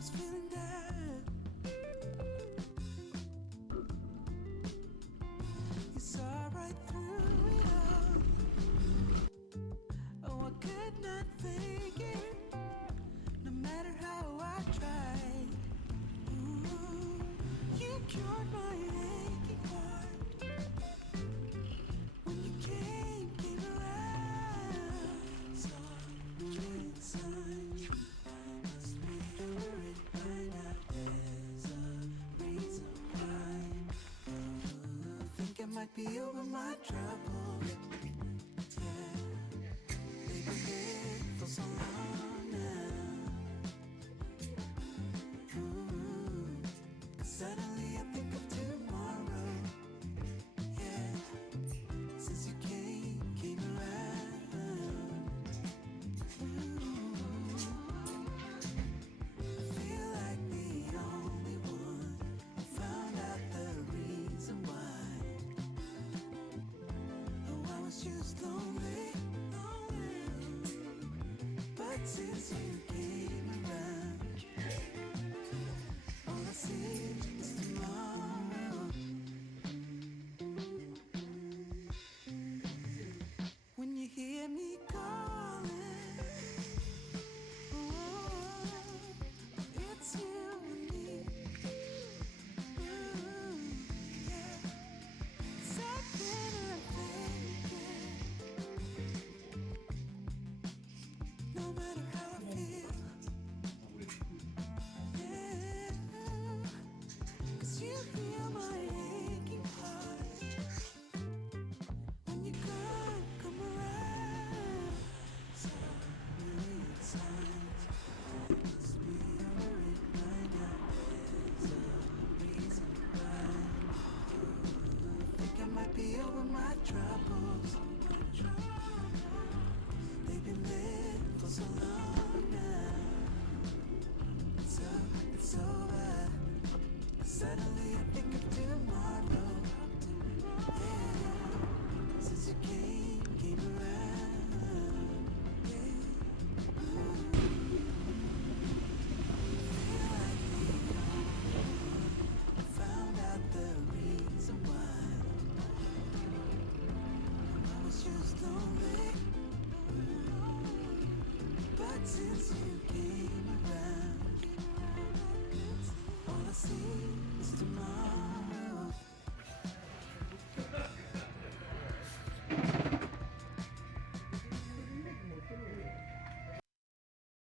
was feeling down. You saw right through it all. Oh, I could not fake it, no matter how I tried. Ooh, you cured my aching heart when you came around. Something inside you must be over it by now. There's a reason why. I think I might be over my trouble. Yeah, they've been dead for so long now. Ooh, 'cause suddenly I think of tomorrow. Yeah, since you came around. Ooh, I feel like the only one who found out the reason why. Oh, I was just lonely, lonely. But since you came around, all I see is tomorrow. When you hear me calling, oh, it's you and me. Ooh, yeah, 'cause I cannot fake it, no matter how I feel. Yeah, 'cause you heal my aching heart when you come around. So many times must be over it by now. There's a reason why. I think I might be over my troubles. They've been there for so long now. It's over. Suddenly I think of tomorrow. Yeah, since you came around. Yeah, ooh, feel like I found out the reason why. I was just lonely, but since you came